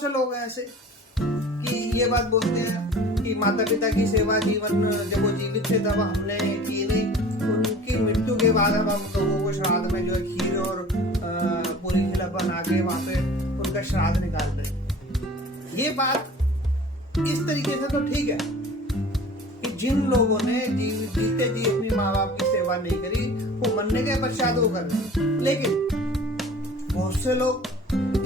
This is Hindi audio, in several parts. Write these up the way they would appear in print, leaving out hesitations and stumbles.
बहुत से लोग हैं ऐसे कि ये बात बोलते हैं कि माता पिता की सेवा जीवन जब वो जीवित थे तब हमने की नहीं, उनकी मृत्यु के बाद अब हम लोगों को श्राद्ध में जो है खीर और पूरी खिला बना के वहां पे उनका श्राद्ध निकाल रहे। ये बात इस तरीके से तो ठीक है कि जिन लोगों ने जीते जी अपनी माँ बाप की सेवा नहीं करी वो मरने के पश्चात वो कर रहे, लेकिन बहुत से लोग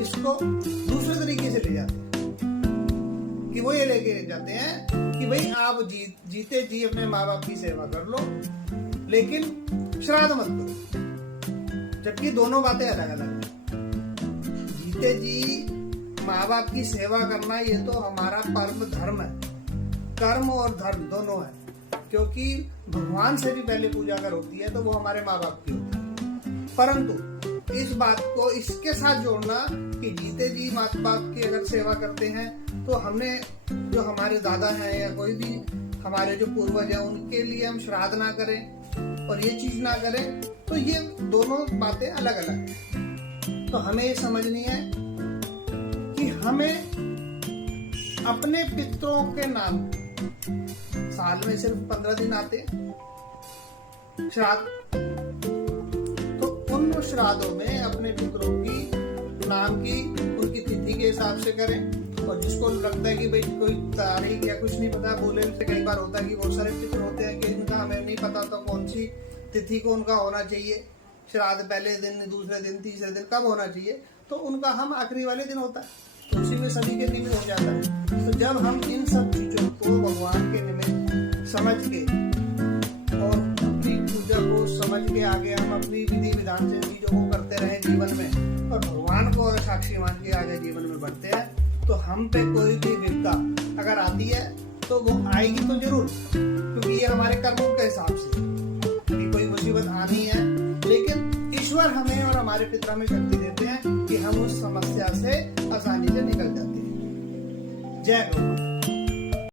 इसको दूसरे तरीके से ले जाते हैं कि वो ये लेके जाते हैं कि भाई आप जीते जी अपने माँ बाप की सेवा कर लो लेकिन श्राद्ध मत करो, जबकि दोनों बातें अलग अलग हैं। जीते जी माँ बाप की सेवा करना ये तो हमारा परम धर्म है, कर्म और धर्म दोनों है, क्योंकि भगवान से भी पहले पूजा अगर होती है तो वो हमारे माँ बाप की होती है। परंतु इस बात को इसके साथ जोड़ना कि जीते जी माँ बाप की अगर सेवा करते हैं तो हमने जो हमारे दादा हैं या कोई भी हमारे जो पूर्वज हैं उनके लिए हम श्राद्ध ना करें और ये चीज ना करें, तो ये दोनों बातें अलग अलग हैं। तो हमें ये समझनी है कि हमें अपने पितरों के नाम, साल में सिर्फ 15 दिन आते हैं श्राद्ध, तो उन श्राद्धों में अपने पितरों की नाम की उनकी तिथि के हिसाब से करें। और जिसको लगता है कि भाई कोई तारीख या कुछ नहीं पता, बोले से कई बार होता है कि बहुत सारे पितर होते हैं कि इनका हमें नहीं पता तो कौन सी तिथि को उनका होना चाहिए, श्राद्ध पहले दिन, दूसरे दिन, तीसरे दिन कब होना चाहिए, तो उनका हम आखिरी वाले दिन होता है, तो उसी में सभी के दिन हो जाता है। तो जब हम इन सब चीजों को भगवान के निमित्त समझ के और अपनी पूजा को समझ के आगे हम अपनी विधि विधान से चीजों को करते रहे जीवन में और भगवान को साक्षी मान के आगे जीवन में बढ़ते हैं, तो हम पे कोई भी विपदा अगर आती है तो वो आएगी तो जरूर, क्योंकि ये हमारे कर्मों के हिसाब से कि कोई मुसीबत आनी है, लेकिन ईश्वर हमें और हमारे पिता में शक्ति देते हैं कि हम उस समस्या से आसानी से निकल जाते हैं। जय गौ।